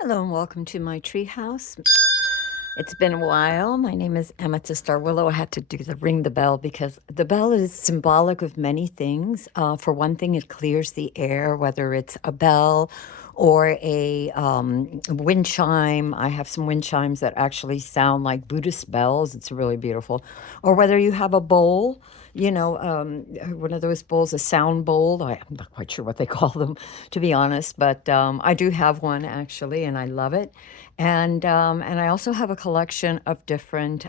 Hello and welcome to my treehouse. It's been a while. My name is Amethyst Starwillow. I had to do the ring the bell because the bell is symbolic of many things. For one thing, it clears the air, whether it's a bell or a wind chime. I have some wind chimes that actually sound like Buddhist bells. It's really beautiful. Or whether you have a bowl, one of those bowls, a sound bowl. I'm not quite sure what they call them, to be honest, but I do have one actually, and I love it. And I also have a collection of different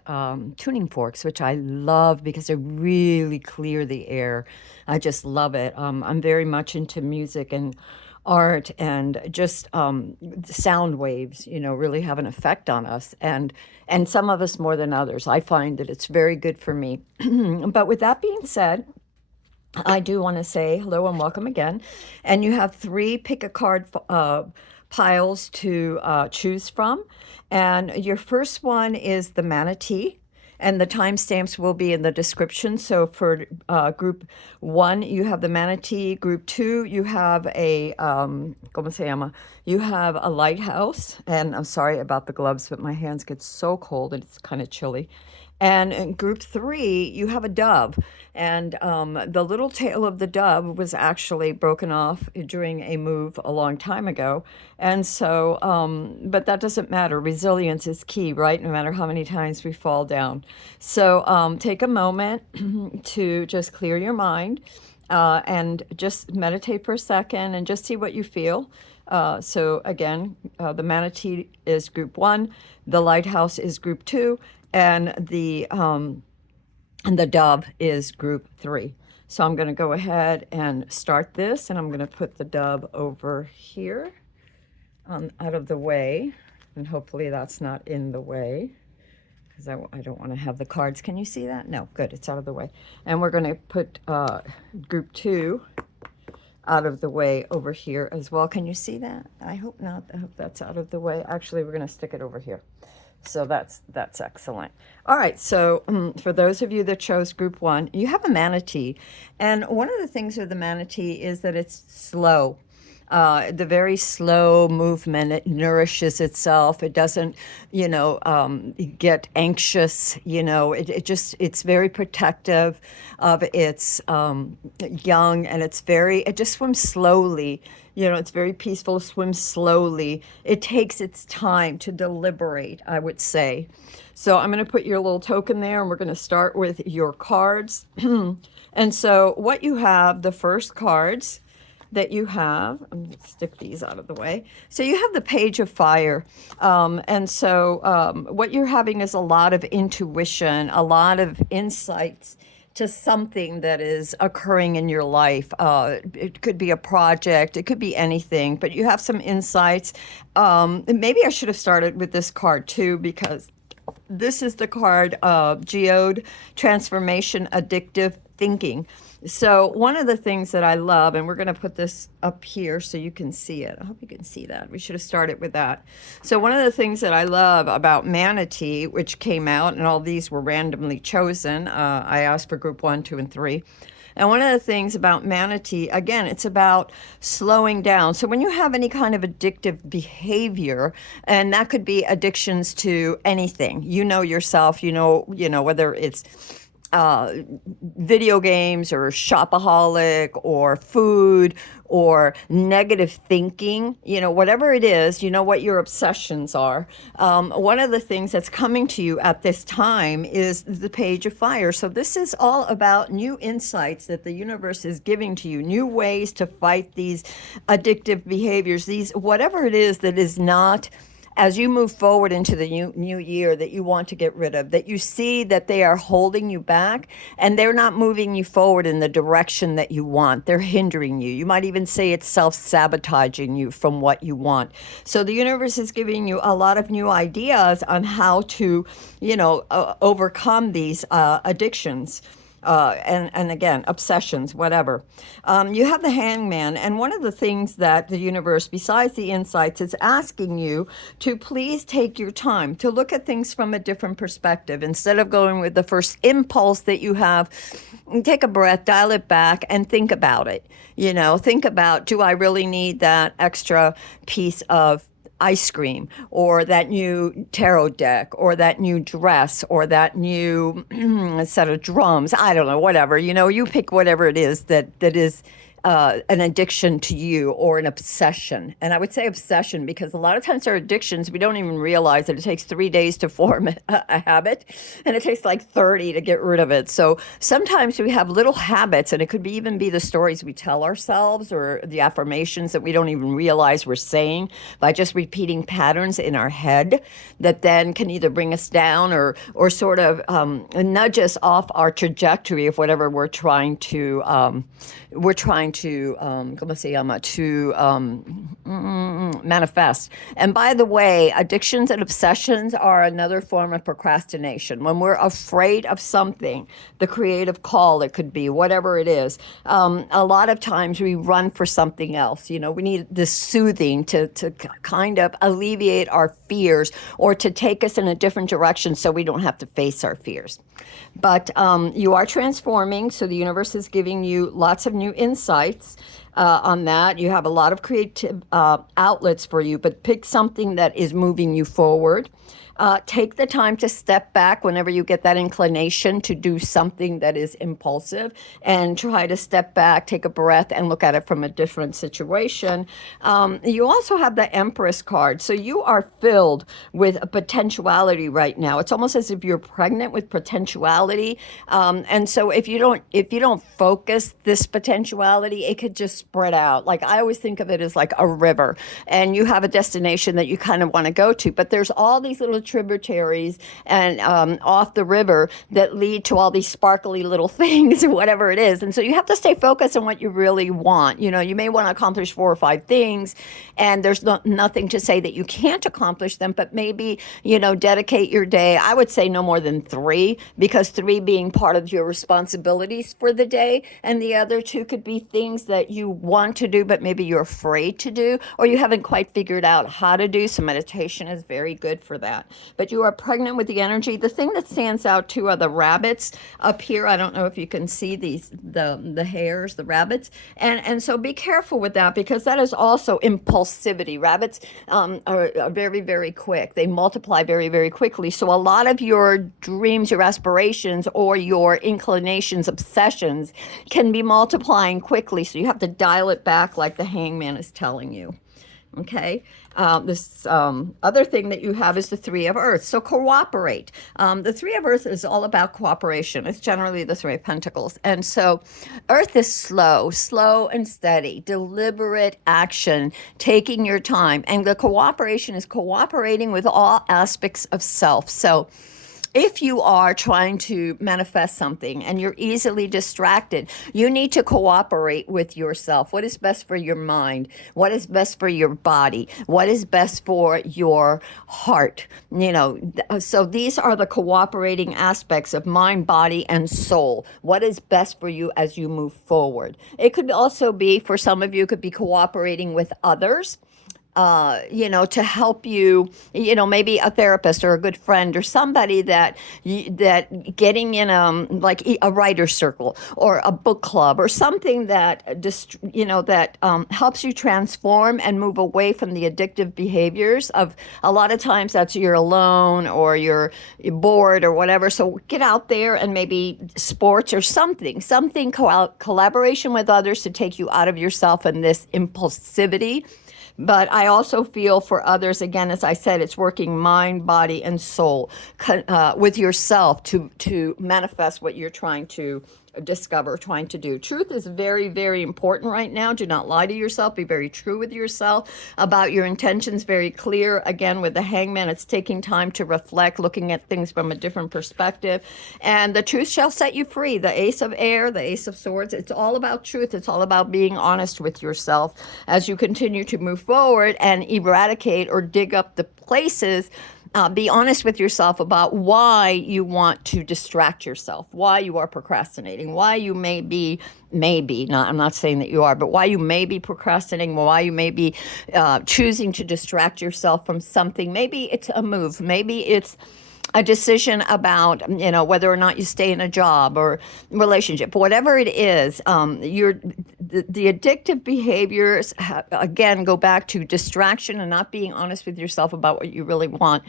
tuning forks, which I love because they really clear the air. I just love it. I'm very much into music and art, and just sound waves, really have an effect on us, and some of us more than others. I find that it's very good for me. But with that being said, I do want to say hello and welcome again. And you have three pick a card piles to choose from. And your first one is the Manatee. And the timestamps will be in the description. So for group one, you have the Manatee. Group two, you have a, ¿cómo se llama? You have a Lighthouse. And I'm sorry about the gloves, but my hands get so cold and it's kind of chilly. And in group three, you have a dove. And the little tail of the dove was actually broken off during a move a long time ago. And so, but that doesn't matter. Resilience is key, right? No matter how many times we fall down. So take a moment to just clear your mind and just meditate for a second and just see what you feel. So again, the Manatee is group one, the Lighthouse is group two, and the dove is group three. So I'm going to go ahead and start this, and I'm going to put the dove over here out of the way, and hopefully that's not in the way because I don't want to have the cards. Can you see that? No, good, it's out of the way. And we're going to put group two out of the way over here as well. Can you see that? I hope not. I hope that's out of the way. Actually, we're going to stick it over here. So that's excellent. All right, so for those of you that chose group one, you have a manatee. And one of the things with the manatee is that it's slow. The very slow movement, it nourishes itself. It doesn't, get anxious. It's very protective of its young, and it just swims slowly. It's very peaceful, swims slowly. It takes its time to deliberate, I would say. So I'm going to put your little token there, and we're going to start with your cards. And so what you have, the first cards that you have, I'm going to stick these out of the way. So you have the Page of Fire. And so what you're having is a lot of intuition, a lot of insights to something that is occurring in your life. It could be a project, it could be anything, but you have some insights. Maybe I should have started with this card too, because this is the card Geode, Transformation, Addictive Thinking. So one of the things that I love, and we're going to put this up here so you can see it. I hope you can see that. We should have started with that. So one of the things that I love about Manatee, which came out, and all these were randomly chosen. I asked for group one, two, and three. And one of the things about Manatee, again, it's about slowing down. So when you have any kind of addictive behavior, and that could be addictions to anything, yourself, whether it's video games or shopaholic or food or negative thinking, whatever it is, what your obsessions are. One of the things that's coming to you at this time is the Page of Fire. So this is all about new insights that the universe is giving to you, new ways to fight these addictive behaviors, whatever it is that is not, as you move forward into the new year, that you want to get rid of, that you see that they are holding you back and they're not moving you forward in the direction that you want. They're hindering you. You might even say it's self-sabotaging you from what you want. So the universe is giving you a lot of new ideas on how to, overcome these addictions. And again, obsessions, whatever. You have the Hangman, and one of the things that the universe, besides the insights, is asking you to please take your time to look at things from a different perspective. Instead of going with the first impulse that you have, take a breath, dial it back, and think about it. Think about, do I really need that extra piece of ice cream, or that new tarot deck, or that new dress, or that new set of drums. I don't know, whatever. You pick whatever it is that is an addiction to you, or an obsession. And I would say obsession because a lot of times our addictions, we don't even realize that it takes 3 days to form a habit, and it takes like 30 to get rid of it. So sometimes we have little habits, and it could even be the stories we tell ourselves, or the affirmations that we don't even realize we're saying by just repeating patterns in our head, that then can either bring us down, or sort of nudge us off our trajectory of whatever we're trying to manifest. And by the way, addictions and obsessions are another form of procrastination. When we're afraid of something, the creative call, it could be whatever it is, a lot of times we run for something else. We need this soothing to kind of alleviate our fears, or to take us in a different direction so we don't have to face our fears. But you are transforming, so the universe is giving you lots of new insights on that. You have a lot of creative outlets for you, but pick something that is moving you forward. Take the time to step back whenever you get that inclination to do something that is impulsive, and try to step back, take a breath, and look at it from a different situation. You also have the Empress card. So you are filled with a potentiality right now. It's almost as if you're pregnant with potentiality. And so if you don't focus this potentiality, it could just spread out. Like, I always think of it as like a river, and you have a destination that you kind of want to go to, but there's all these little tributaries and off the river that lead to all these sparkly little things, or whatever it is. And so you have to stay focused on what you really want. You may want to accomplish 4 or 5 things, and there's nothing to say that you can't accomplish them, but maybe, dedicate your day. I would say no more than 3, because 3 being part of your responsibilities for the day, and the other 2 could be things that you want to do, but maybe you're afraid to do, or you haven't quite figured out how to do. So meditation is very good for that. But you are pregnant with the energy. The thing that stands out too are the rabbits up here. I don't know if you can see the hares, the rabbits. And so be careful with that, because that is also impulsivity. Rabbits are very, very quick. They multiply very, very quickly. So a lot of your dreams, your aspirations, or your inclinations, obsessions can be multiplying quickly. So you have to dial it back, like the hangman is telling you. Okay. This other thing that you have is the 3 of Earth. So cooperate. The 3 of Earth is all about cooperation. It's generally the 3 of Pentacles. And so Earth is slow and steady, deliberate action, taking your time. And the cooperation is cooperating with all aspects of self. So if you are trying to manifest something and you're easily distracted, you need to cooperate with yourself. What is best for your mind? What is best for your body? What is best for your heart? So these are the cooperating aspects of mind, body, and soul. What is best for you as you move forward? It could also be, for some of you, it could be cooperating with others. To help you, maybe a therapist or a good friend, or somebody that getting in like a writer's circle or a book club, or something that helps you transform and move away from the addictive behaviors of, a lot of times that's you're alone, or you're bored, or whatever. So get out there, and maybe sports or something collaboration with others to take you out of yourself and this impulsivity. But I also feel for others, again, as I said, it's working mind, body, and soul with yourself to manifest what you're trying to discover, trying to do. Truth is very, very important right now. Do not lie to yourself. Be very true with yourself about your intentions. Very clear. Again, with the hangman, it's taking time to reflect, looking at things from a different perspective. And the truth shall set you free. The Ace of Air, the Ace of Swords, it's all about truth. It's all about being honest with yourself as you continue to move forward and eradicate or dig up the places. Be honest with yourself about why you want to distract yourself, why you are procrastinating, why you maybe, I'm not saying that you are, but why you may be procrastinating, why you may be choosing to distract yourself from something. Maybe it's a move. Maybe it's a decision about, whether or not you stay in a job or relationship, whatever it is, the addictive behaviors, again, go back to distraction and not being honest with yourself about what you really want,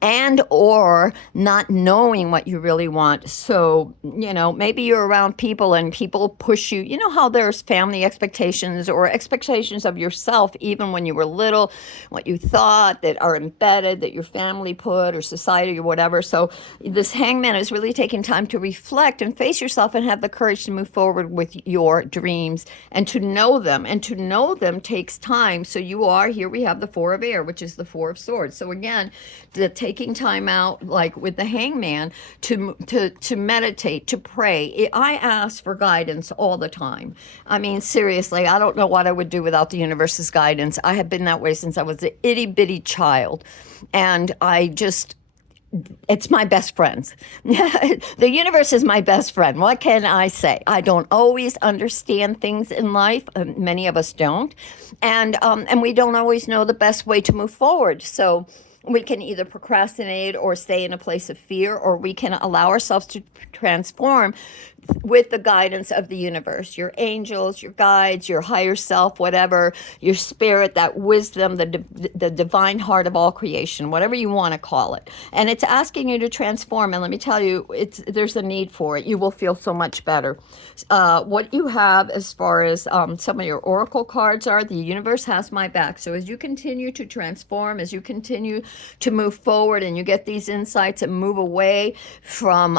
and or not knowing what you really want. So, maybe you're around people and people push you. You know how there's family expectations or expectations of yourself, even when you were little, what you thought that are embedded, that your family put or society or whatever. So this hangman is really taking time to reflect and face yourself and have the courage to move forward with your dreams and to know them. And to know them takes time. So here we have the Four of Air, which is the Four of Swords. So again, taking time out, like with the hangman, to meditate, to pray. I ask for guidance all the time. I mean, seriously, I don't know what I would do without the universe's guidance. I have been that way since I was an itty bitty child. And it's my best friends. The universe is my best friend. What can I say? I don't always understand things in life. Many of us don't. And we don't always know the best way to move forward. So we can either procrastinate or stay in a place of fear, or we can allow ourselves to transform with the guidance of the universe, your angels, your guides, your higher self, whatever, your spirit, that wisdom, the divine heart of all creation, whatever you want to call it. And it's asking you to transform. And let me tell you, there's a need for it. You will feel so much better. What you have as far as some of your oracle cards are, the universe has my back. So as you continue to transform, as you continue to move forward and you get these insights and move away from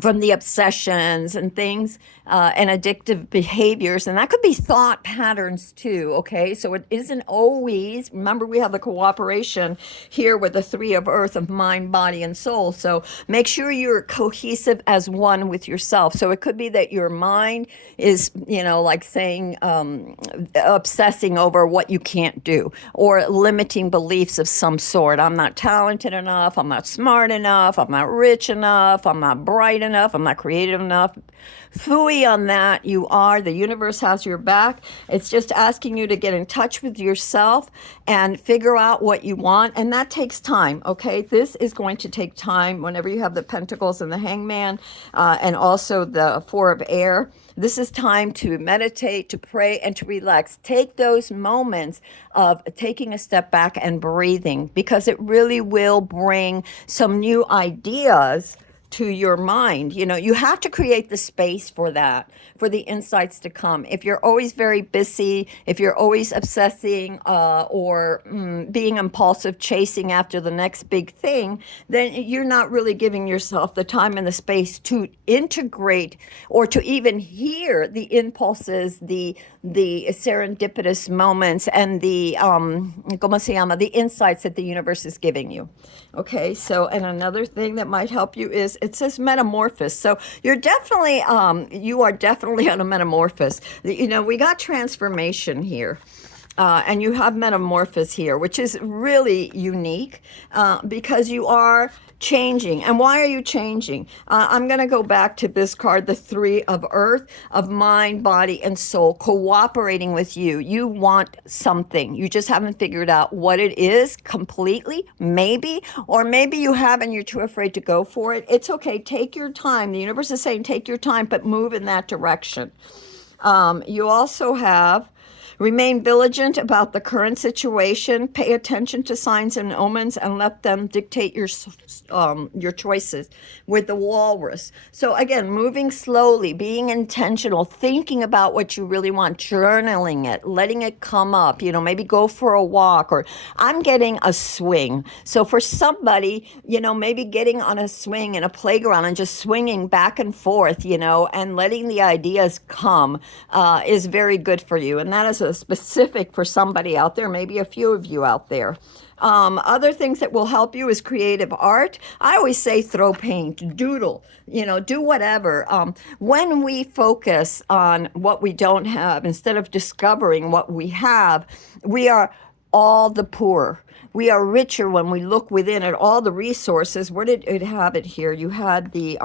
the obsessions and things and addictive behaviors. And that could be thought patterns too, okay? So it isn't always, remember we have the cooperation here with the Three of Earth of mind, body, and soul. So make sure you're cohesive as one with yourself. So it could be that your mind is, like saying, obsessing over what you can't do, or limiting beliefs of some sort. I'm not talented enough, I'm not smart enough, I'm not rich enough, I'm not bright enough, I'm not creative enough. Phooey on that. You are. The universe has your back. It's just asking you to get in touch with yourself and figure out what you want. And that takes time, okay? This is going to take time whenever you have the Pentacles and the Hangman and also the Four of Air. This is time to meditate, to pray, and to relax. Take those moments of taking a step back and breathing, because it really will bring some new ideas to your mind. You have to create the space for that, for the insights to come. If you're always very busy, if you're always obsessing or being impulsive, chasing after the next big thing, then you're not really giving yourself the time and the space to integrate or to even hear the impulses, the serendipitous moments, and the the insights that the universe is giving you. Okay, so, and another thing that might help you is, it says metamorphosis. So you are definitely on a metamorphosis. We got transformation here. And you have metamorphosis here, which is really unique because you are changing. And why are you changing? I'm going to go back to this card, the Three of Earth, of mind, body, and soul, cooperating with you. You want something. You just haven't figured out what it is completely, maybe, or maybe you have and you're too afraid to go for it. It's okay. Take your time. The universe is saying take your time, but move in that direction. You also have remain vigilant about the current situation. Pay attention to signs and omens and let them dictate your choices with the walrus. So again, moving slowly, being intentional, thinking about what you really want, journaling it, letting it come up, maybe go for a walk, or I'm getting a swing. So for somebody, maybe getting on a swing in a playground and just swinging back and forth, and letting the ideas come is very good for you. And that is a specific for somebody out there, maybe a few of you out there. Other things that will help you is creative art. I always say throw paint, doodle, do whatever. When we focus on what we don't have instead of discovering what we have, we are all the poorer. We are richer when we look within at all the resources. Where did it have it here? You had the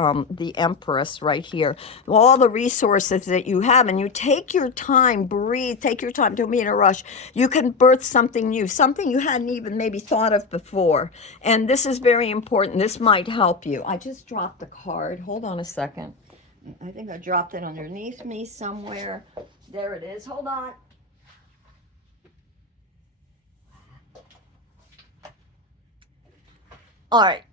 Empress right here. All the resources that you have, and you take your time, breathe, take your time, don't be in a rush. You can birth something new, something you hadn't even maybe thought of before. And this is very important. This might help you. I just dropped the card. Hold on a second. I think I dropped it underneath me somewhere. There it is. Hold on. All right.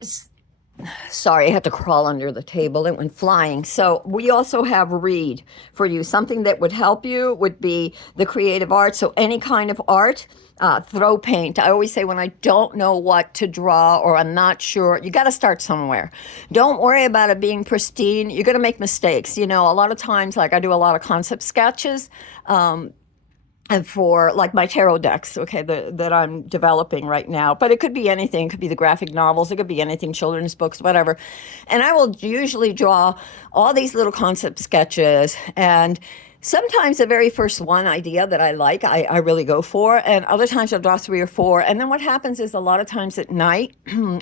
Sorry, I had to crawl under the table. It went flying. So we also have read for you. Something that would help you would be the creative arts. So any kind of art, throw paint. I always say when I don't know what to draw or I'm not sure, you got to start somewhere. Don't worry about it being pristine. You're going to make mistakes. You know, a lot of times, like I do a lot of concept sketches. And for like my tarot decks, okay, that I'm developing right now. But it could be anything. It could be the graphic novels. It could be anything, children's books, whatever. And I will usually draw all these little concept sketches. And sometimes the very first one idea that I like, I really go for. And other times I'll draw 3 or 4. And then what happens is a lot of times at night,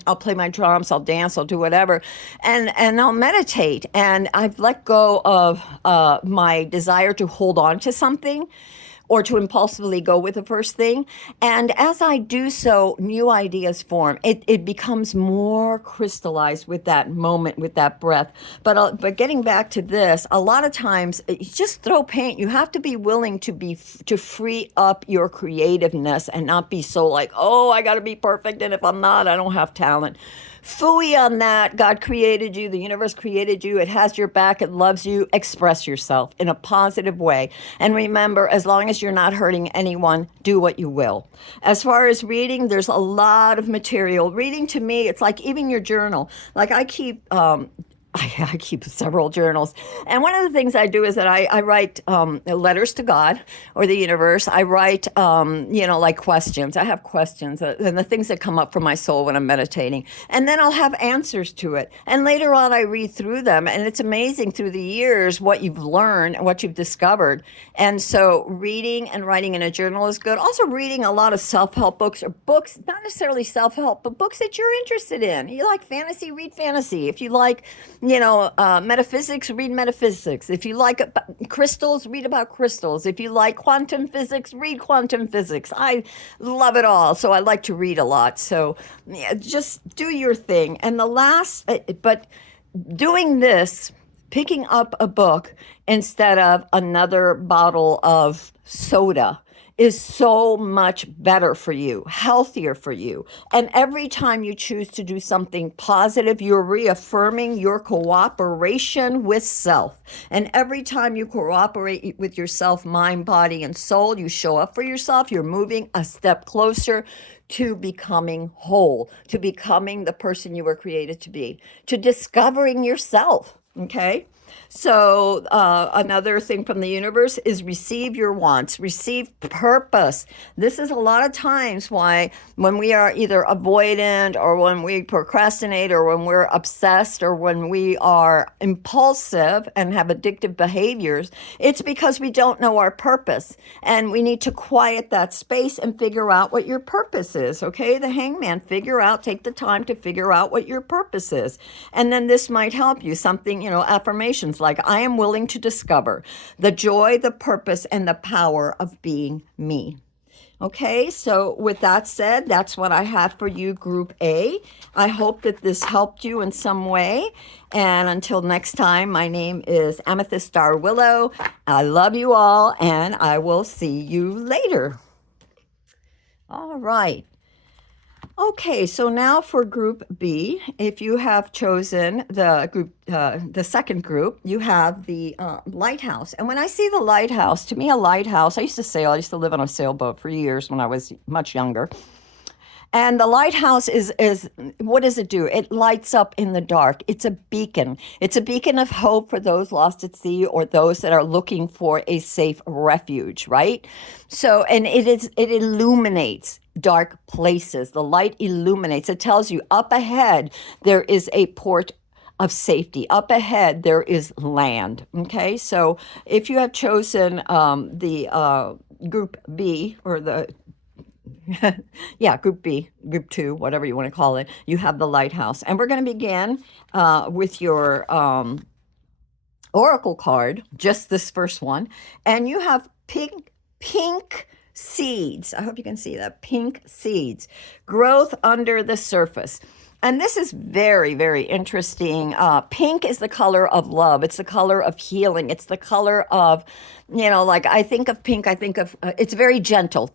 I'll play my drums, I'll dance, I'll do whatever. And I'll meditate. And I've let go of my desire to hold on to something or to impulsively go with the first thing. And as I do so, new ideas form. It becomes more crystallized with that moment, with that breath. But getting back to this, a lot of times, you just throw paint. You have to be willing to free up your creativeness and not be so like, oh, I got to be perfect, and if I'm not, I don't have talent. Phooey on that. God created you. The universe created you. It has your back. It loves you. Express yourself in a positive way. And remember, as long as you're not hurting anyone, do what you will. As far as reading, there's a lot of material. Reading to me, it's like even your journal. Like I keep several journals. And one of the things I do is that I write letters to God or the universe. I write, like questions. I have questions and the things that come up from my soul when I'm meditating. And then I'll have answers to it. And later on, I read through them. And it's amazing through the years what you've learned, what you've discovered. And so reading and writing in a journal is good. Also reading a lot of self-help books or books, not necessarily self-help, but books that you're interested in. You like fantasy, read fantasy. If you like metaphysics, read metaphysics. If you like crystals, read about crystals. If you like quantum physics, read quantum physics. I love it all. So I like to read a lot. So yeah, just do your thing. And but doing this, picking up a book instead of another bottle of soda is so much better for you, healthier for you. And every time you choose to do something positive, you're reaffirming your cooperation with self. And every time you cooperate with yourself, mind, body, and soul, you show up for yourself, you're moving a step closer to becoming whole, to becoming the person you were created to be, to discovering yourself, okay? So another thing from the universe is receive your wants, receive purpose. This is a lot of times why when we are either avoidant or when we procrastinate or when we're obsessed or when we are impulsive and have addictive behaviors, it's because we don't know our purpose. And we need to quiet that space and figure out what your purpose is, okay? The hangman, take the time to figure out what your purpose is. And then this might help you, something, affirmations like I am willing to discover the joy, the purpose, and the power of being me. Okay, so with that said, that's what I have for you, Group A. I hope that this helped you in some way. And until next time, my name is Amethyst Star Willow. I love you all, and I will see you later. All right. Okay, so now for Group B, if you have chosen the second group, you have the Lighthouse. And when I see the Lighthouse, to me, a lighthouse, I used to live on a sailboat for years when I was much younger. And the lighthouse is what does it do? It lights up in the dark. It's a beacon. It's a beacon of hope for those lost at sea or those that are looking for a safe refuge, right? So, and it illuminates dark places. The light illuminates. It tells you up ahead there is a port of safety. Up ahead there is land. Okay, so if you have chosen the Group B or the Group B, Group 2, whatever you want to call it, you have the Lighthouse. And we're going to begin with your Oracle card, just this first one. And you have pink seeds. I hope you can see that. Pink seeds. Growth under the surface. And this is very, very interesting. Pink is the color of love. It's the color of healing. It's the color of, like I think of pink, I think of it's very gentle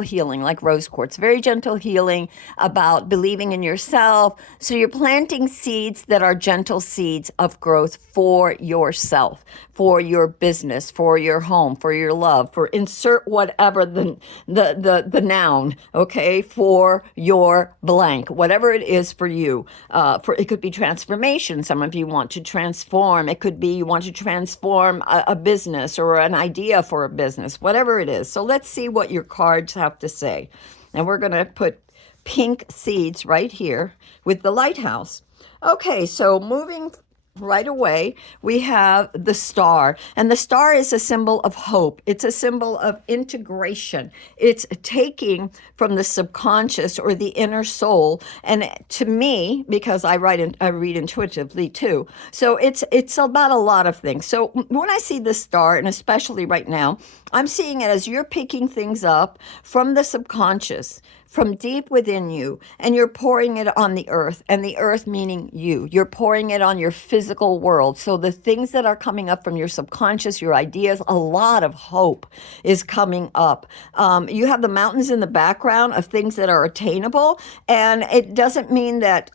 healing, like rose quartz, very gentle healing about believing in yourself. So you're planting seeds that are gentle seeds of growth for yourself, for your business, for your home, for your love, for insert whatever the noun, okay, for your blank, whatever it is for you. For it could be transformation. Some of you want to transform. It could be you want to transform a business or an idea for a business, whatever it is. So let's see what your cards have to say. And we're going to put pink seeds right here with the lighthouse. Okay, so moving right away, we have the star. And the star is a symbol of hope. It's a symbol of integration. It's taking from the subconscious or the inner soul. And to me, because I read intuitively too, so it's about a lot of things. So when I see the star, and especially right now, I'm seeing it as you're picking things up from the subconscious, from deep within you, and you're pouring it on the earth, and the earth meaning you. You're pouring it on your physical world. So the things that are coming up from your subconscious, your ideas, a lot of hope is coming up. You have the mountains in the background of things that are attainable, and it doesn't mean that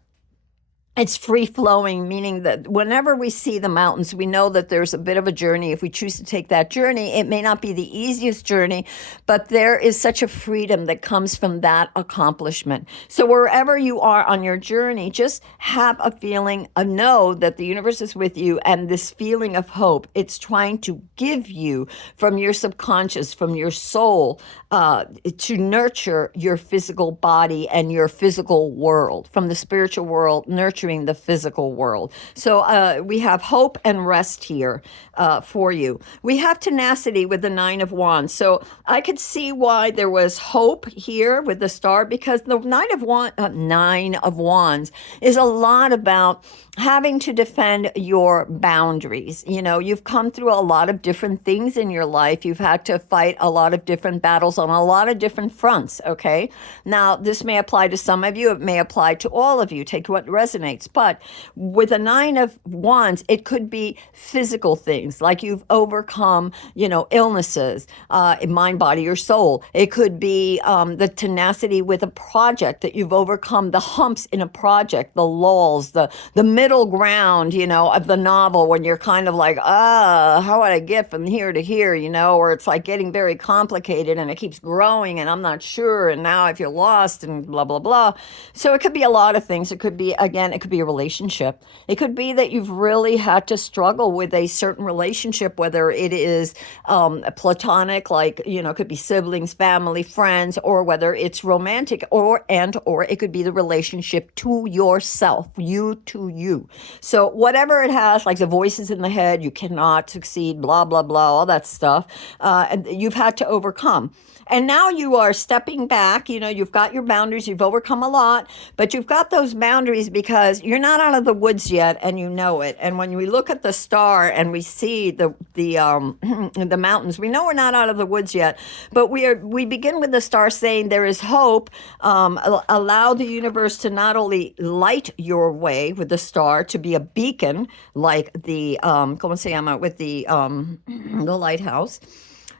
it's free flowing, meaning that whenever we see the mountains, we know that there's a bit of a journey. If we choose to take that journey, it may not be the easiest journey, but there is such a freedom that comes from that accomplishment. So wherever you are on your journey, just have a feeling, know that the universe is with you, and this feeling of hope, it's trying to give you from your subconscious, from your soul, to nurture your physical body and your physical world, from the spiritual world, nurturing the physical world. So we have hope and rest here for you. We have tenacity with the Nine of Wands. So I could see why there was hope here with the star, because the Nine of Wands is a lot about having to defend your boundaries. You've come through a lot of different things in your life. You've had to fight a lot of different battles on a lot of different fronts, okay? Now, this may apply to some of you. It may apply to all of you. Take what resonates. But with a Nine of Wands, it could be physical things, like you've overcome, illnesses, mind, body, or soul. It could be the tenacity with a project, that you've overcome the humps in a project, the lulls, the middle ground, of the novel, when you're kind of like, how would I get from here to here, or it's like getting very complicated and it keeps growing and I'm not sure, and now I feel lost and blah, blah, blah. So it could be a lot of things. It could be, again, it could be a relationship. It could be that you've really had to struggle with a certain relationship, whether it is platonic, like, it could be siblings, family, friends, or whether it's romantic, or it could be the relationship to yourself, you to you. So whatever it has, like the voices in the head, you cannot succeed, blah, blah, blah, all that stuff, and you've had to overcome. And now you are stepping back. You've got your boundaries. You've overcome a lot, but you've got those boundaries because you're not out of the woods yet, and you know it. And when we look at the star and we see the the mountains, we know we're not out of the woods yet. But we begin with the star saying there is hope. Allow the universe to not only light your way with the star, to be a beacon, like the ¿cómo se llama? With the lighthouse,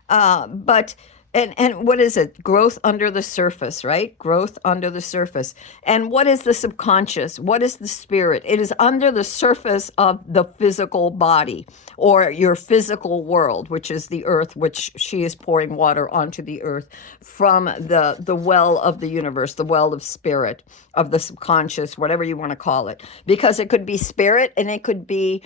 but. And what is it? Growth under the surface, right? Growth under the surface. And what is the subconscious? What is the spirit? It is under the surface of the physical body, or your physical world, which is the earth, which she is pouring water onto the earth from the well of the universe, the well of spirit, of the subconscious, whatever you want to call it. Because it could be spirit, and it could be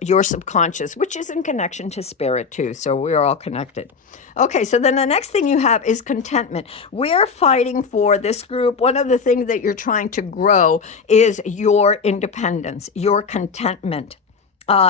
your subconscious, which is in connection to spirit too. So we are all connected. Okay, so then the next thing you have is contentment. We're fighting for this group. One of the things that you're trying to grow is your independence, your contentment.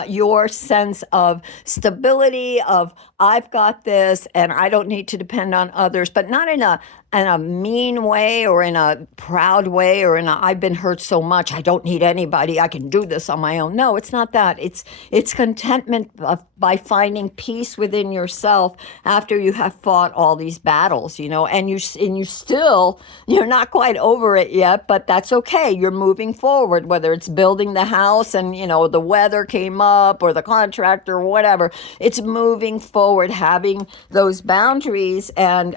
Your sense of stability, of I've got this and I don't need to depend on others, but not in a in a mean way or in a proud way or in a I've been hurt so much I don't need anybody, I can do this on my own. No, it's not that. It's contentment by finding peace within yourself after you have fought all these battles, and you still, you're not quite over it yet, but that's okay. You're moving forward, whether it's building the house and the weather came up or the contractor or whatever. It's moving forward, having those boundaries and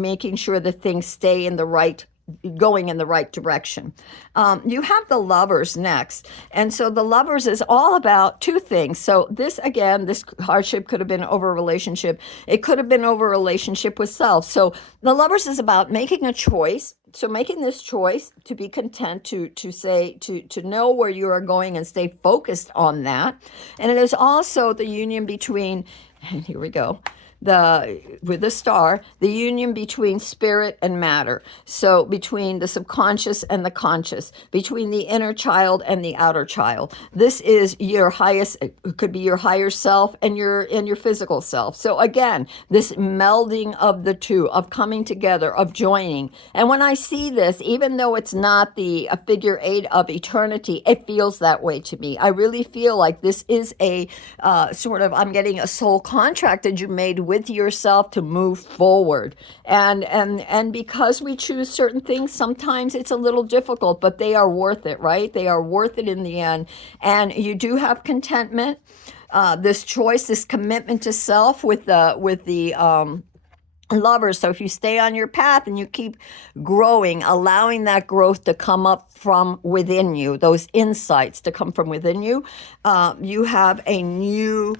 making sure that things stay going in the right direction. You have the Lovers next. And so the Lovers is all about two things. So this hardship could have been over a relationship. It could have been over a relationship with self. So the Lovers is about making a choice. So making this choice to be content, to know where you are going and stay focused on that. And it is also the union between, and here we go, with the star, the union between spirit and matter. So between the subconscious and the conscious, between the inner child and the outer child. This is your highest, it could be your higher self and your physical self. So again, this melding of the two, of coming together, of joining. And when I see this, even though it's not a figure 8 of eternity, it feels that way to me. I really feel like this is a I'm getting a soul contract that you made with yourself to move forward. And because we choose certain things, sometimes it's a little difficult, but they are worth it, right? They are worth it in the end. And you do have contentment, this choice, this commitment to self with the Lovers. So if you stay on your path and you keep growing, allowing that growth to come up from within you, those insights to come from within you, you have a new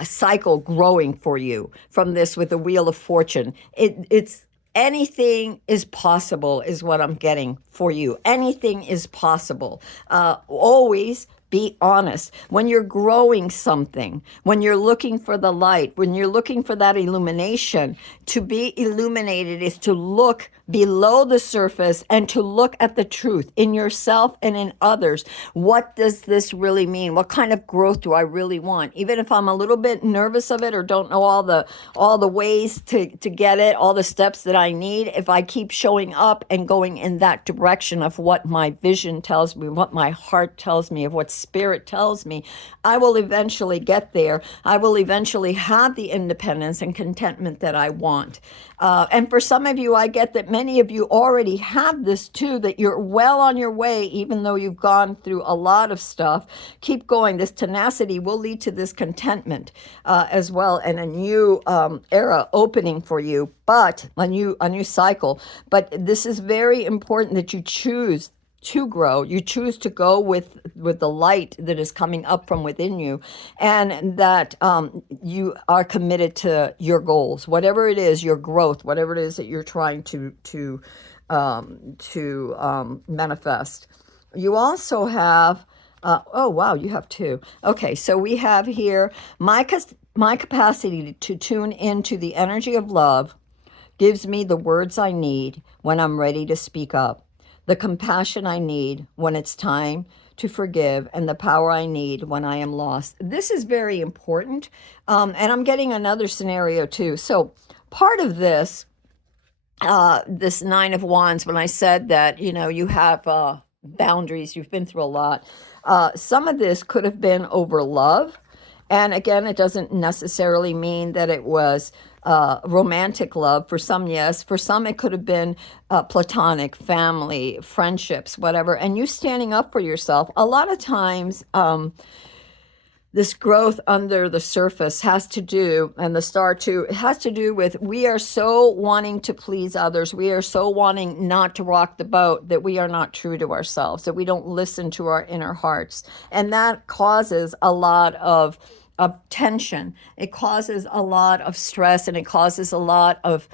a cycle growing for you from this with the Wheel of Fortune. It's anything is possible is what I'm getting for you. Anything is possible. Always be honest. When you're growing something, when you're looking for the light, when you're looking for that illumination, to be illuminated is to look below the surface and to look at the truth in yourself and in others. What does this really mean? What kind of growth do I really want? Even if I'm a little bit nervous of it or don't know all the ways to get it, all the steps that I need, if I keep showing up and going in that direction of what my vision tells me, what my heart tells me, of what spirit tells me, I will eventually get there. I will eventually have the independence and contentment that I want. And for some of you, I get that many of you already have this too, that you're well on your way, even though you've gone through a lot of stuff. Keep going. This tenacity will lead to this contentment as well, and a new era opening for you, but a new cycle. But this is very important that you choose to grow. You choose to go with the light that is coming up from within you, and that you are committed to your goals, whatever it is, your growth, whatever it is that you're trying to manifest. You also have, oh wow, you have two. Okay, so we have here, my capacity to tune into the energy of love gives me the words I need when I'm ready to speak up, the compassion I need when it's time to forgive, and the power I need when I am lost. This is very important. And I'm getting another scenario too. So part of this, this 9 of Wands, when I said that, you have boundaries, you've been through a lot. Some of this could have been over love. And again, it doesn't necessarily mean that it was romantic love. For some, yes. For some, it could have been platonic, family, friendships, whatever. And you standing up for yourself. A lot of times, this growth under the surface has to do, and the star too, it has to do with we are so wanting to please others. We are so wanting not to rock the boat that we are not true to ourselves, that we don't listen to our inner hearts. And that causes a lot of tension. It causes a lot of stress, and it causes a lot of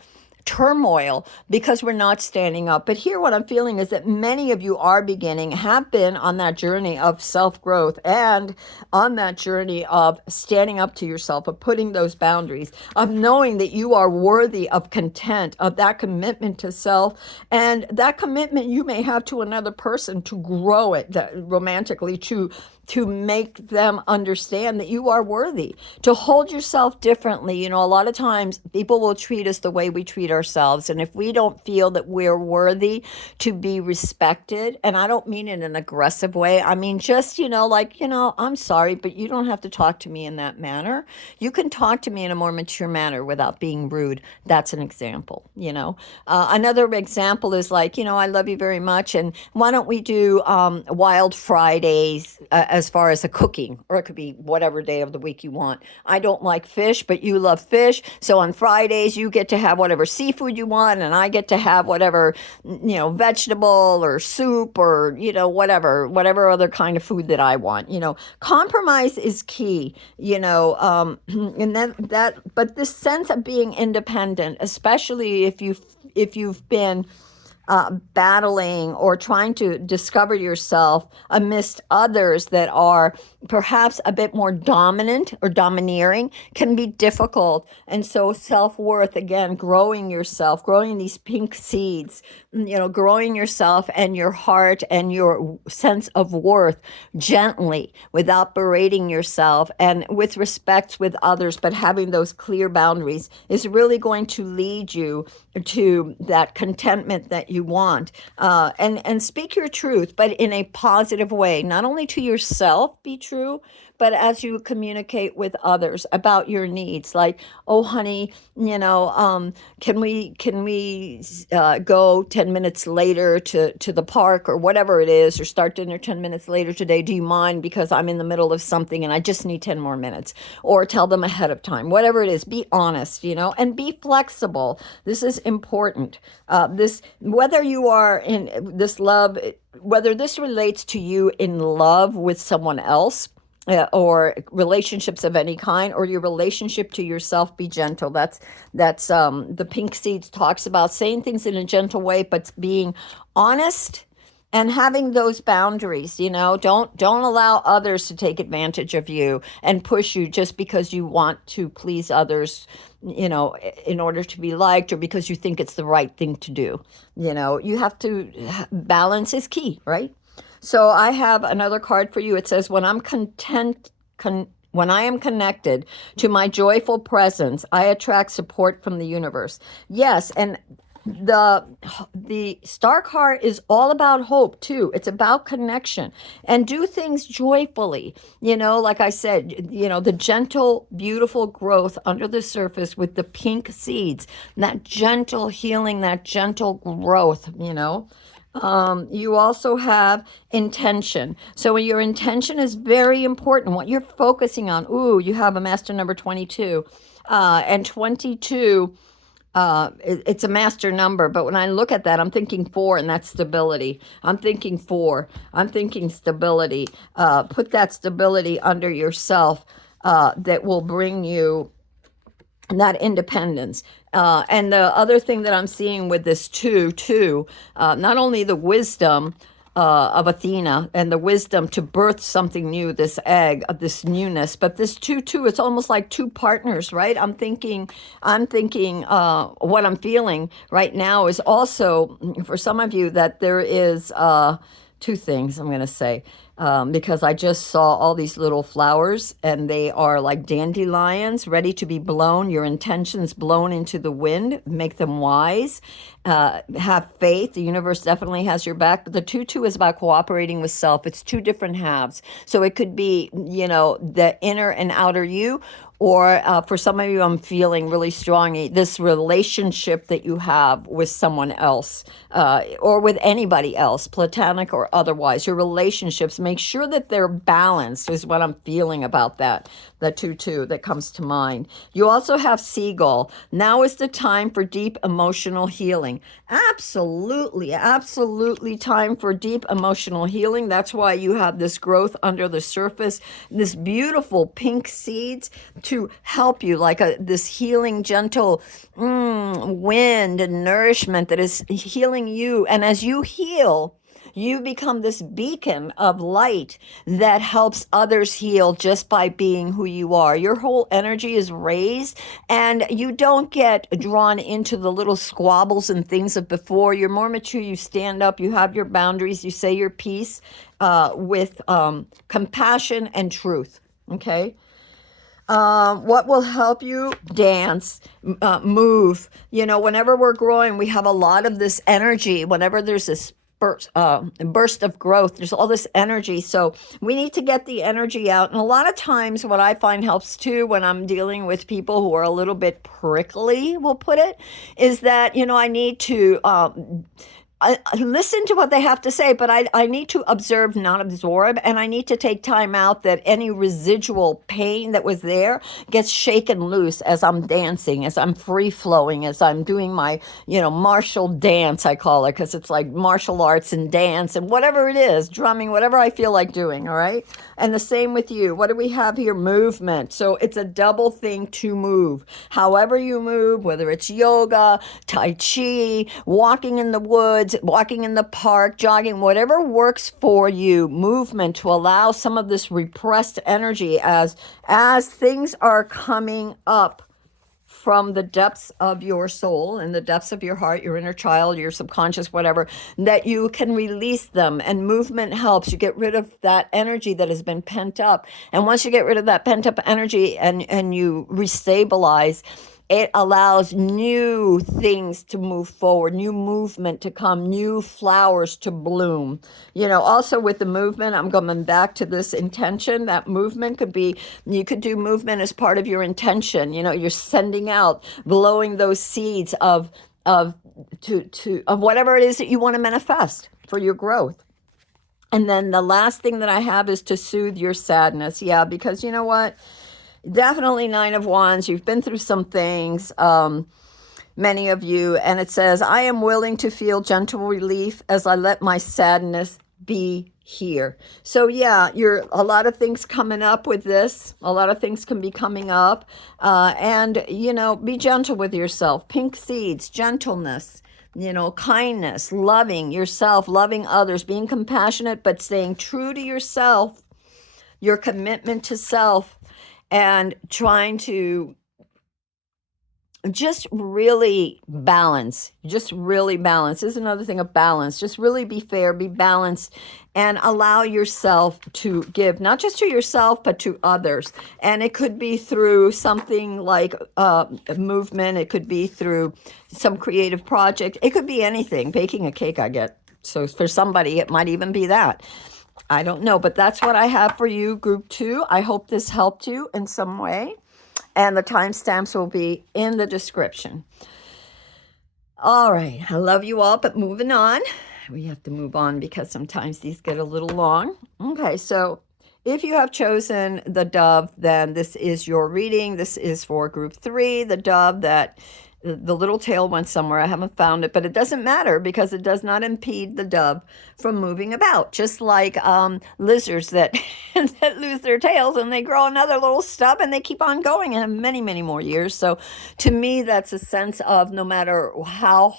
turmoil because we're not standing up. But here what I'm feeling is that many of you have been on that journey of self-growth and on that journey of standing up to yourself, of putting those boundaries, of knowing that you are worthy of content, of that commitment to self, and that commitment you may have to another person to grow it romantically, to to make them understand that you are worthy, to hold yourself differently. You know, a lot of times people will treat us the way we treat ourselves. And if we don't feel that we're worthy to be respected, and I don't mean in an aggressive way, I mean just, like, I'm sorry, but you don't have to talk to me in that manner. You can talk to me in a more mature manner without being rude. That's an example. Another example is like, I love you very much, and why don't we do Wild Fridays as far as the cooking, or it could be whatever day of the week you want. I don't like fish, but you love fish. So on Fridays, you get to have whatever seafood you want, and I get to have whatever, vegetable or soup or, whatever other kind of food that I want. Compromise is key, and but this sense of being independent, especially if you've been battling or trying to discover yourself amidst others that are perhaps a bit more dominant or domineering, can be difficult. And so self-worth, again, growing yourself, growing these pink seeds, growing yourself and your heart and your sense of worth gently, without berating yourself, and with respect with others, but having those clear boundaries, is really going to lead you to that contentment that you want. And speak your truth, but in a positive way. Not only to yourself be true, but as you communicate with others about your needs, like, oh, honey, can we go 10 minutes later to the park or whatever it is, or start dinner 10 minutes later today? Do you mind, because I'm in the middle of something and I just need 10 more minutes? Or tell them ahead of time, whatever it is. Be honest, and be flexible. This is important. Whether you are in this love, whether this relates to you in love with someone else, or relationships of any kind, or your relationship to yourself, be gentle. That's the Pink Seeds talks about saying things in a gentle way, but being honest and having those boundaries. Don't allow others to take advantage of you and push you just because you want to please others, in order to be liked, or because you think it's the right thing to do. You have to, balance is key, right? So I have another card for you. It says, when I'm when I am connected to my joyful presence, I attract support from the universe. Yes, and the star card is all about hope too. It's about connection, and do things joyfully. Like I said, the gentle, beautiful growth under the surface with the pink seeds, that gentle healing, that gentle growth. You also have intention. So your intention is very important. What you're focusing on. Ooh, you have a master number 22. And 22, it's a master number. But when I look at that, I'm thinking 4, and that's stability. I'm thinking 4. I'm thinking stability. Put that stability under yourself that will bring you that independence. And the other thing that I'm seeing with this too, not only the wisdom of Athena and the wisdom to birth something new, this egg of this newness, but this too, it's almost like two partners, right? I'm thinking what I'm feeling right now is also, for some of you, that there is two things I'm going to say. Because I just saw all these little flowers, and they are like dandelions ready to be blown. Your intentions blown into the wind. Make them wise. Have faith. The universe definitely has your back. But the 2-2 is about cooperating with self. It's two different halves. So it could be, the inner and outer you. Or for some of you, I'm feeling really strongly this relationship that you have with someone else, or with anybody else, platonic or otherwise. Your relationships, make sure that they're balanced, is what I'm feeling about that. The 2-2 that comes to mind. You also have Seagull. Now is the time for deep emotional healing. Absolutely time for deep emotional healing. That's why you have this growth under the surface, this beautiful pink seeds to help you, like this healing, gentle wind and nourishment that is healing you. And as you heal, you become this beacon of light that helps others heal just by being who you are. Your whole energy is raised, and you don't get drawn into the little squabbles and things of before. You're more mature. You stand up. You have your boundaries. You say your piece with compassion and truth. Okay. What will help you? Dance, move. You know, whenever we're growing, we have a lot of this energy. Whenever there's this burst of growth, there's all this energy. So we need to get the energy out. And a lot of times what I find helps too when I'm dealing with people who are a little bit prickly, we'll put it, is that, you know, I need to I listen to what they have to say, but I need to observe, not absorb, and I need to take time out that any residual pain that was there gets shaken loose as I'm dancing, as I'm free flowing, as I'm doing my, you know, martial dance, I call it, because it's like martial arts and dance and whatever it is, drumming, whatever I feel like doing, all right? And the same with you. What do we have here? Movement. So it's a double thing to move. However you move, whether it's yoga, tai chi, walking in the woods, walking in the park, jogging, whatever works for you, movement to allow some of this repressed energy as things are coming up from the depths of your soul and the depths of your heart, your inner child, your subconscious, whatever, that you can release them. And movement helps you get rid of that energy that has been pent up. And once you get rid of that pent up energy and you restabilize, it allows new things to move forward, new movement to come, new flowers to bloom. You know, also with the movement, I'm coming back to this intention. That movement could be, you could do movement as part of your intention. You know, you're sending out, blowing those seeds of whatever it is that you want to manifest for your growth. And then the last thing that I have is to soothe your sadness. Yeah, because you know what? Definitely Nine of Wands. You've been through some things, many of you, and it says, I am willing to feel gentle relief as I let my sadness be here. So yeah, you're a lot of things coming up with this. A lot of things can be coming up, and you know, be gentle with yourself. Pink seeds, gentleness. You know, kindness, loving yourself, loving others, being compassionate, but staying true to yourself, your commitment to self, and trying to just really balance. Just really balance. This is another thing of balance. Just really be fair, be balanced, and allow yourself to give, not just to yourself, but to others. And it could be through something like a movement. It could be through some creative project. It could be anything. Baking a cake, I get. So for somebody, it might even be that. I don't know, but that's what I have for you, Group 2. I hope this helped you in some way, and the timestamps will be in the description. All right, I love you all, but moving on. We have to move on because sometimes these get a little long. Okay, so if you have chosen the dove, then this is your reading. This is for Group 3, the dove that the little tail went somewhere. I haven't found it, but it doesn't matter because it does not impede the dove from moving about. Just like lizards that, that lose their tails and they grow another little stub and they keep on going and have many, many more years. So to me, that's a sense of no matter how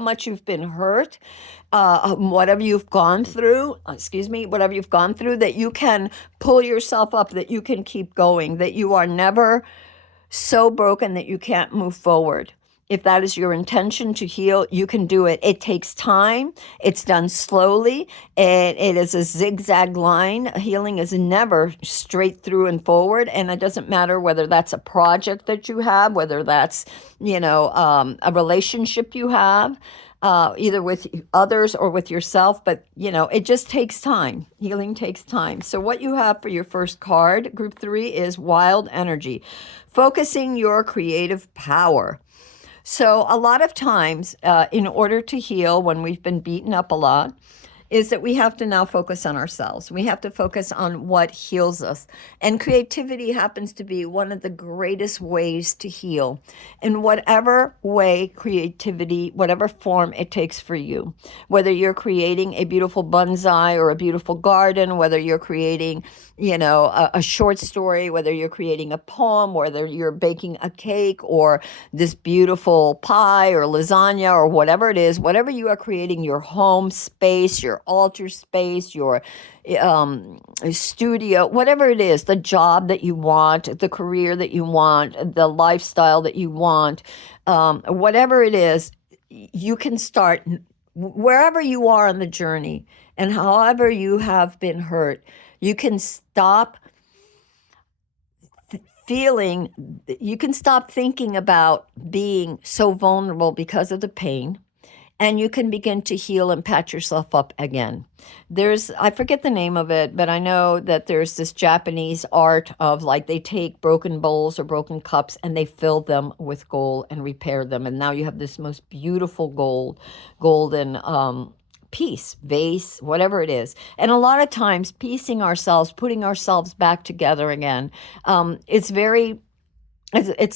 much you've been hurt, whatever you've gone through, whatever you've gone through, that you can pull yourself up, that you can keep going, that you are never so broken that you can't move forward. If that is your intention to heal, you can do it. It takes time. It's done slowly. It is a zigzag line. Healing is never straight through and forward. And it doesn't matter whether that's a project that you have, whether that's, a relationship you have, either with others or with yourself. But, it just takes time. Healing takes time. So what you have for your first card, Group 3, is Wild Energy. Focusing your creative power. So a lot of times, in order to heal, when we've been beaten up a lot, is that we have to now focus on ourselves. We have to focus on what heals us. And creativity happens to be one of the greatest ways to heal. In whatever way creativity, whatever form it takes for you. Whether you're creating a beautiful bonsai or a beautiful garden, whether you're creating, a short story, whether you're creating a poem, whether you're baking a cake or this beautiful pie or lasagna or whatever it is, whatever you are creating, your home space, your your altar space, your studio, whatever it is, the job that you want, the career that you want, the lifestyle that you want, whatever it is, you can start wherever you are on the journey, and however you have been hurt, you can stop feeling, you can stop thinking about being so vulnerable because of the pain, and you can begin to heal and patch yourself up again. I forget the name of it, but I know that there's this Japanese art of, like, they take broken bowls or broken cups and they fill them with gold and repair them. And now you have this most beautiful golden piece, vase, whatever it is. And a lot of times piecing ourselves, putting ourselves back together again, it's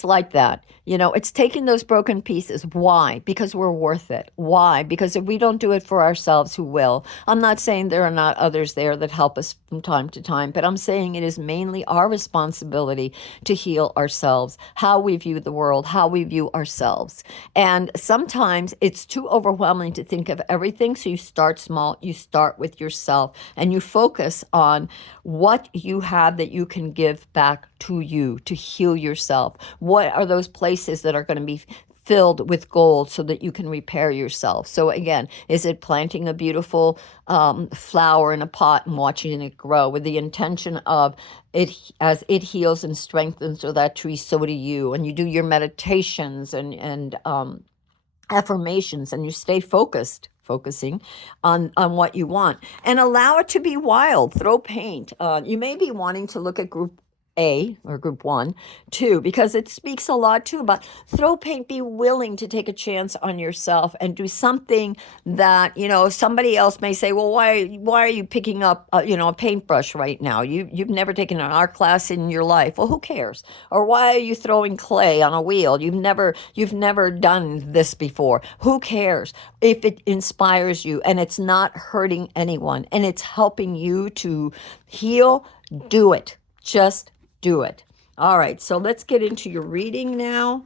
like that. It's taking those broken pieces. Why? Because we're worth it. Why? Because if we don't do it for ourselves, who will? I'm not saying there are not others there that help us from time to time, but I'm saying it is mainly our responsibility to heal ourselves, how we view the world, how we view ourselves. And sometimes it's too overwhelming to think of everything, so you start small, you start with yourself, and you focus on what you have that you can give back to you to heal yourself. What are those places that are going to be filled with gold so that you can repair yourself? So again, is it planting a beautiful flower in a pot and watching it grow with the intention of it, as it heals and strengthens to that tree, so do you. And you do your meditations and affirmations, and you stay focusing on what you want, and allow it to be wild. Throw paint. You may be wanting to look at group A or group 1, 2, because it speaks a lot too about throw paint. Be willing to take a chance on yourself and do something that, somebody else may say, well, why are you picking up, a paintbrush right now? You've never taken an art class in your life. Well, who cares? Or why are you throwing clay on a wheel? You've never done this before. Who cares? If it inspires you and it's not hurting anyone and it's helping you to heal, do it. Just do it. All right, so let's get into your reading now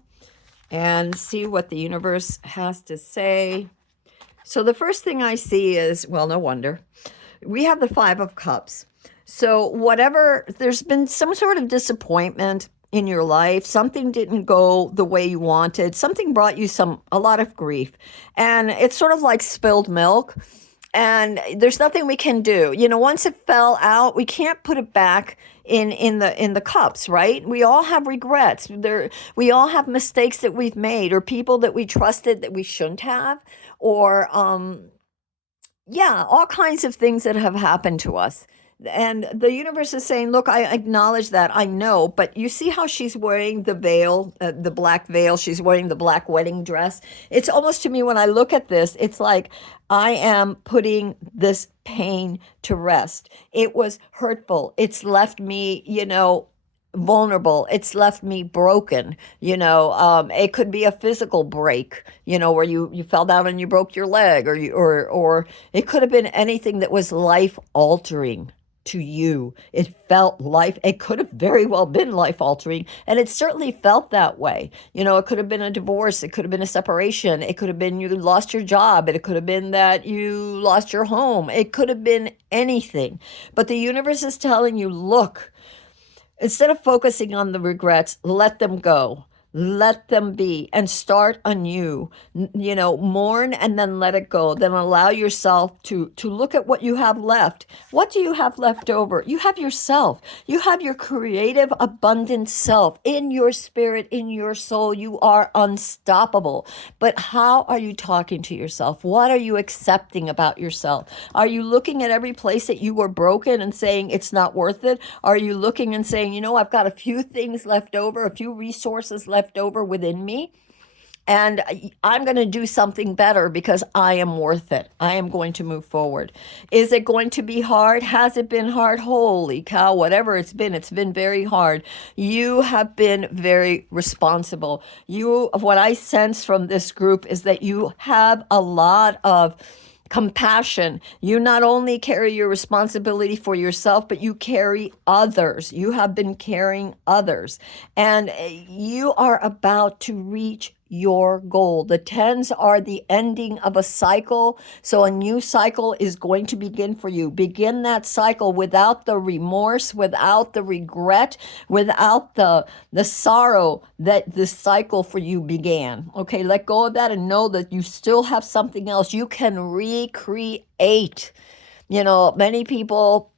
and see what the universe has to say. So the first thing I see is, well, no wonder, we have the 5 of Cups. So there's been some sort of disappointment in your life. Something didn't go the way you wanted. Something brought you a lot of grief. And it's sort of like spilled milk. And there's nothing we can do. Once it fell out, we can't put it back in the cups, right? We all have regrets. We all have mistakes that we've made, or people that we trusted that we shouldn't have, or all kinds of things that have happened to us. And the universe is saying, look, I acknowledge that, I know, but you see how she's wearing the veil, the black veil, she's wearing the black wedding dress. It's almost, to me, when I look at this, it's like I am putting this pain to rest. It was hurtful. It's left me, vulnerable. It's left me broken. It could be a physical break, where you fell down and you broke your leg, or it could have been anything that was life altering to you. It could have very well been life altering, and it certainly felt that way. It could have been a divorce, it could have been a separation, it could have been you lost your job, it could have been that you lost your home, it could have been anything. But the universe is telling you, look, instead of focusing on the regrets, let them go. Let them be, and start anew. Mourn and then let it go. Then allow yourself to look at what you have left. What do you have left over? You have yourself. You have your creative, abundant self in your spirit, in your soul. You are unstoppable. But how are you talking to yourself? What are you accepting about yourself? Are you looking at every place that you were broken and saying it's not worth it? Are you looking and saying, I've got a few things left over, a few resources left over within me, and I'm going to do something better because I am worth it. I am going to move forward. Is it going to be hard? Has it been hard? Holy cow, whatever it's been very hard. You have been very responsible. What I sense from this group is that you have a lot of compassion. You not only carry your responsibility for yourself, but you carry others. You have been carrying others, and you are about to reach your goal. The 10s are the ending of a cycle. So a new cycle is going to begin for you. Begin that cycle without the remorse, without the regret, without the sorrow that this cycle for you began. Okay, let go of that and know that you still have something else. You can recreate. You know, many people,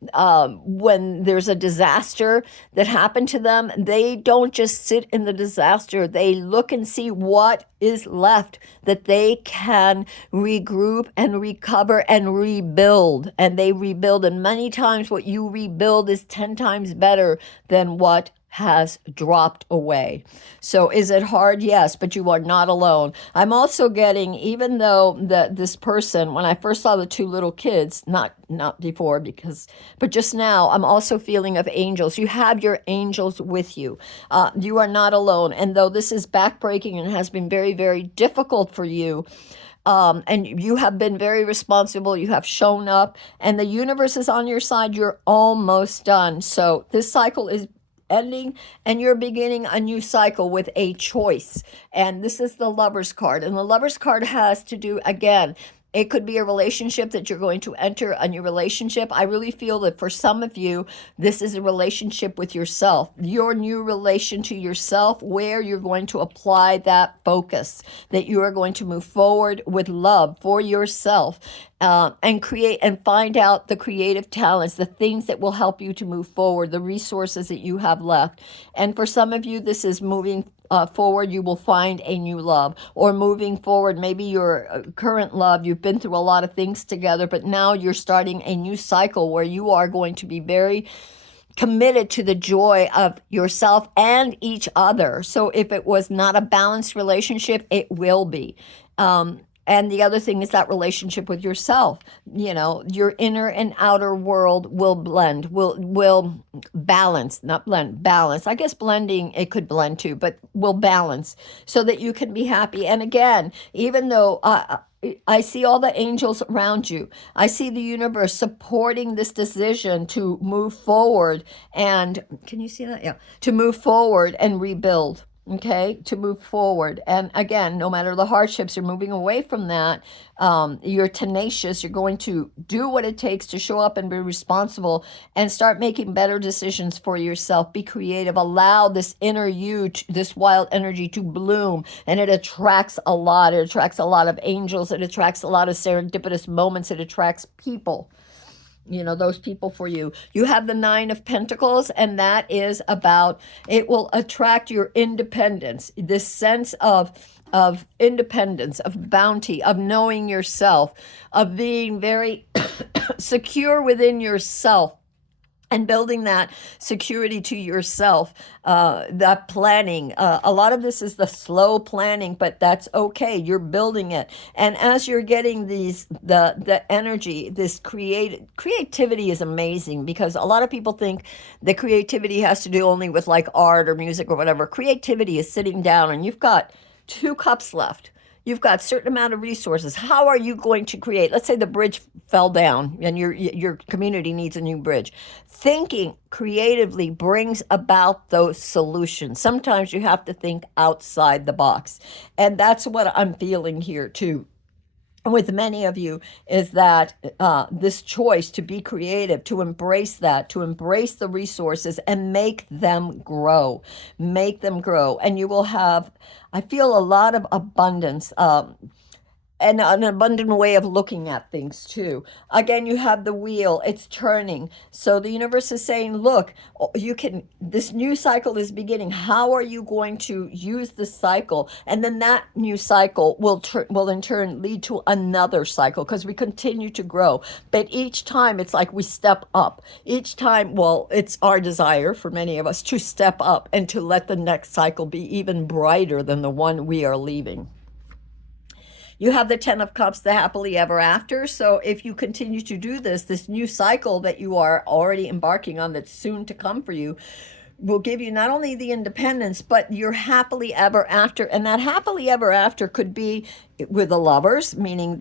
when there's a disaster that happened to them, they don't just sit in the disaster. They look and see what is left that they can regroup and recover and rebuild. And they rebuild. And many times what you rebuild is 10 times better than what has dropped away. So is it hard? Yes, but you are not alone. I'm also getting, even though this person, when I first saw the two little kids, not before, but just now, I'm also feeling of angels. You have your angels with you. You are not alone. And though this is backbreaking and has been very, very difficult for you, and you have been very responsible, you have shown up, and the universe is on your side, you're almost done. So this cycle is ending and you're beginning a new cycle with a choice. And this is the Lover's card. And the Lover's card has to do, again, it could be a relationship that you're going to enter, a new relationship. I really feel that for some of you, this is a relationship with yourself, your new relation to yourself, where you're going to apply that focus, that you are going to move forward with love for yourself, and create and find out the creative talents, the things that will help you to move forward, the resources that you have left. And for some of you, this is moving forward, you will find a new love. Or moving forward, maybe your current love, you've been through a lot of things together, but now you're starting a new cycle where you are going to be very committed to the joy of yourself and each other. So if it was not a balanced relationship, it will be. And the other thing is that relationship with yourself. You know, your inner and outer world will blend, will balance, not blend, balance. I guess blending, it could blend too, but will balance so that you can be happy. And again, even though I see all the angels around you, I see the universe supporting this decision to move forward. And can you see that? Yeah. To move forward and rebuild. Okay, to move forward. And again, no matter the hardships, you're moving away from that. You're tenacious. You're going to do what it takes to show up and be responsible and start making better decisions for yourself. Be creative. Allow this inner you, this wild energy to bloom. And it attracts a lot. It attracts a lot of angels. It attracts a lot of serendipitous moments. It attracts people. You know, those people for you. You have the 9 of Pentacles, and that is about, it will attract your independence, this sense of independence, of bounty, of knowing yourself, of being very secure within yourself. And building that security to yourself, that planning. A lot of this is the slow planning, but that's okay. You're building it. And as you're getting the energy, this creativity is amazing, because a lot of people think that creativity has to do only with like art or music or whatever. Creativity is sitting down and you've got 2 cups left. You've got a certain amount of resources. How are you going to create? Let's say the bridge fell down and your community needs a new bridge. Thinking creatively brings about those solutions. Sometimes you have to think outside the box. And that's what I'm feeling here too, with many of you, is that this choice to be creative, to embrace that, to embrace the resources and make them grow. Make them grow. And you will have, I feel, a lot of abundance. And an abundant way of looking at things too. Again, you have the wheel, it's turning. So the universe is saying, look, this new cycle is beginning. How are you going to use this cycle? And then that new cycle will in turn lead to another cycle, because we continue to grow. But each time it's like we step up. Each time, well, it's our desire for many of us to step up and to let the next cycle be even brighter than the one we are leaving. You have the 10 of Cups, the happily ever after. So if you continue to do this new cycle that you are already embarking on, that's soon to come for you, will give you not only the independence, but your happily ever after. And that happily ever after could be with the lovers, meaning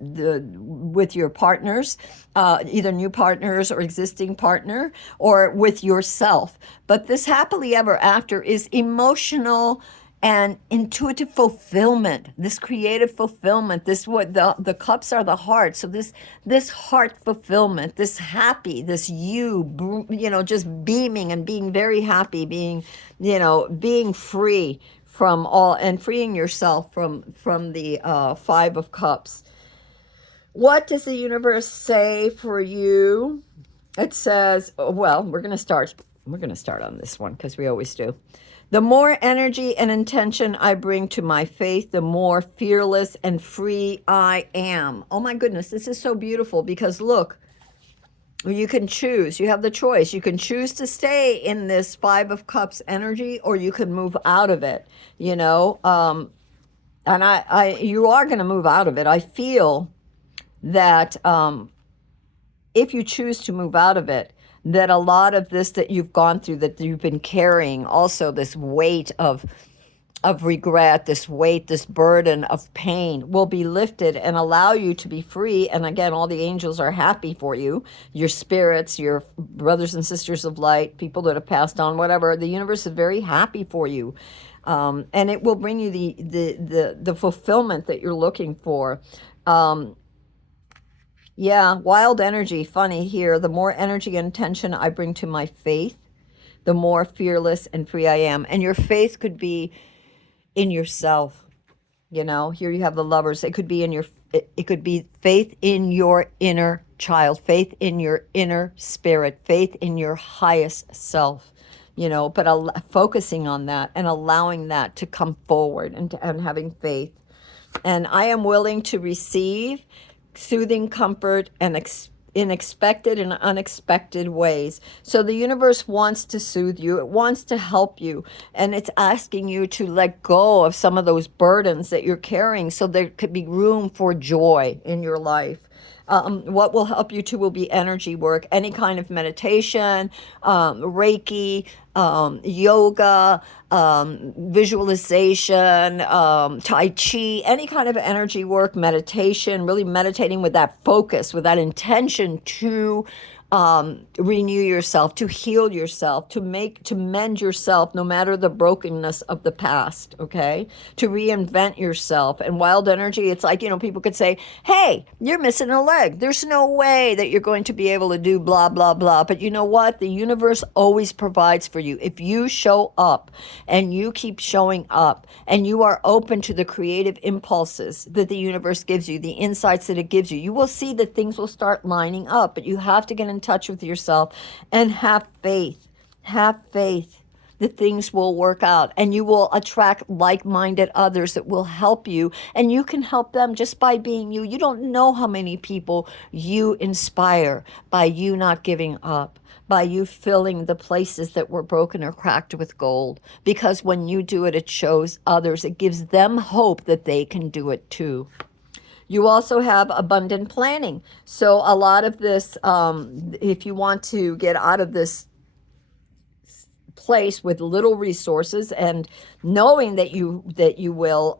with your partners, either new partners or existing partner, or with yourself. But this happily ever after is emotional and intuitive fulfillment, this creative fulfillment, this what the cups are the heart. So this heart fulfillment, this happy, this just beaming and being very happy, being free from all and freeing yourself from the Five of Cups. What does the universe say for you? It says, well, we're going to start on this one because we always do. The more energy and intention I bring to my faith, the more fearless and free I am. Oh my goodness, this is so beautiful because look, you can choose. You have the choice. You can choose to stay in this Five of Cups energy, or you can move out of it, and you are going to move out of it. I feel that if you choose to move out of it, that a lot of this that you've gone through, that you've been carrying, also this weight of regret, this weight, this burden of pain will be lifted and allow you to be free. And again, all the angels are happy for you, your spirits, your brothers and sisters of light, people that have passed on, whatever. The universe is very happy for you. And it will bring you the fulfillment that you're looking for. Yeah, wild energy, funny here. The more energy and intention I bring to my faith, the more fearless and free I am. And your faith could be in yourself. Here you have the Lovers. It could be it could be faith in your inner child, faith in your inner spirit, faith in your highest self, but focusing on that and allowing that to come forward and having faith. And I am willing to receive soothing comfort and in expected and unexpected ways. So the universe wants to soothe you. It wants to help you. And it's asking you to let go of some of those burdens that you're carrying so there could be room for joy in your life. What will help you to will be energy work, any kind of meditation, Reiki, yoga, visualization, Tai Chi, any kind of energy work, meditation, really meditating with that focus, with that intention to renew yourself, to heal yourself, to mend yourself, no matter the brokenness of the past, okay? To reinvent yourself. And wild energy, it's like, people could say, hey, you're missing a leg. There's no way that you're going to be able to do blah, blah, blah. But you know what? The universe always provides for you. If you show up and you keep showing up and you are open to the creative impulses that the universe gives you, the insights that it gives you, you will see that things will start lining up. But you have to get in touch with yourself and have faith. Have faith that things will work out, and you will attract like-minded others that will help you, and you can help them just by being you. You don't know how many people you inspire by you not giving up, by you filling the places that were broken or cracked with gold. Because when you do it, it shows others. It gives them hope that they can do it too. You also have abundant planning. So a lot of this, if you want to get out of this place with little resources and knowing that you will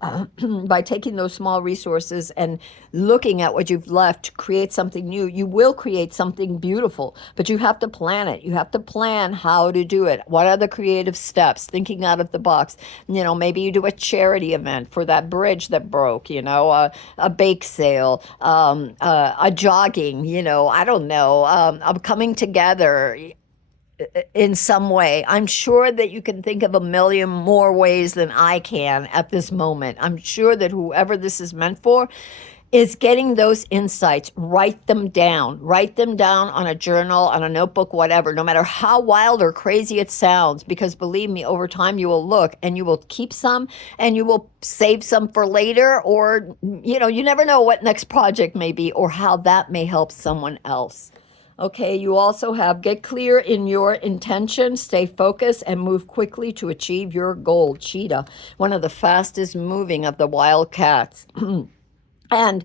by taking those small resources and looking at what you've left to create something new, you will create something beautiful. But you have to plan it. You have to plan how to do it. What are the creative steps? Thinking out of the box. Maybe you do a charity event for that bridge that broke, a bake sale, a jogging, I don't know, a coming together in some way. I'm sure that you can think of a million more ways than I can at this moment. I'm sure that whoever this is meant for is getting those insights. Write them down on a journal, on a notebook, whatever, no matter how wild or crazy it sounds, because believe me, over time you will look and you will keep some and you will save some for later, or, you never know what next project may be or how that may help someone else. Okay, you also have get clear in your intention, stay focused, and move quickly to achieve your goal. Cheetah, one of the fastest moving of the wild cats. And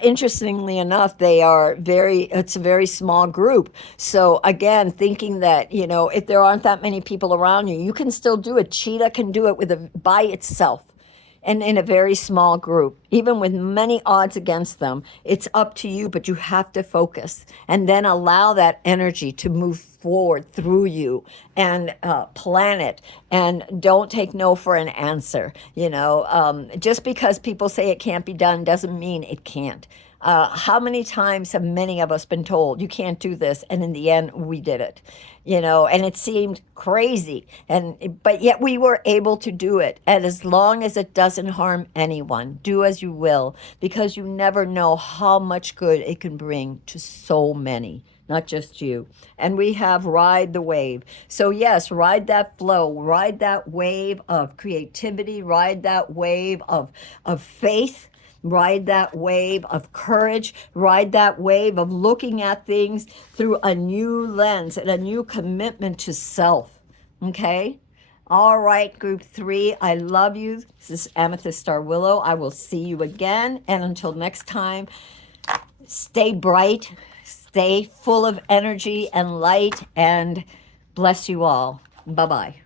interestingly enough, it's a very small group. So again, thinking that, if there aren't that many people around you, you can still do it. Cheetah can do it by itself. and in a very small group, even with many odds against them. It's up to you, but you have to focus and then allow that energy to move forward through you and plan it. And don't take no for an answer. Just because people say it can't be done doesn't mean it can't. How many times have many of us been told you can't do this, and in the end we did it, and it seemed crazy, but yet we were able to do it. And as long as it doesn't harm anyone, do as you will, because you never know how much good it can bring to so many, not just you. And we have ride the wave. So yes, ride that flow, ride that wave of creativity, ride that wave of faith, ride that wave of courage, ride that wave of looking at things through a new lens and a new commitment to self. Okay? All right, group 3, I love you. This is Amethyst Star Willow. I will see you again. And until next time, stay bright, stay full of energy and light, and bless you all. Bye-bye.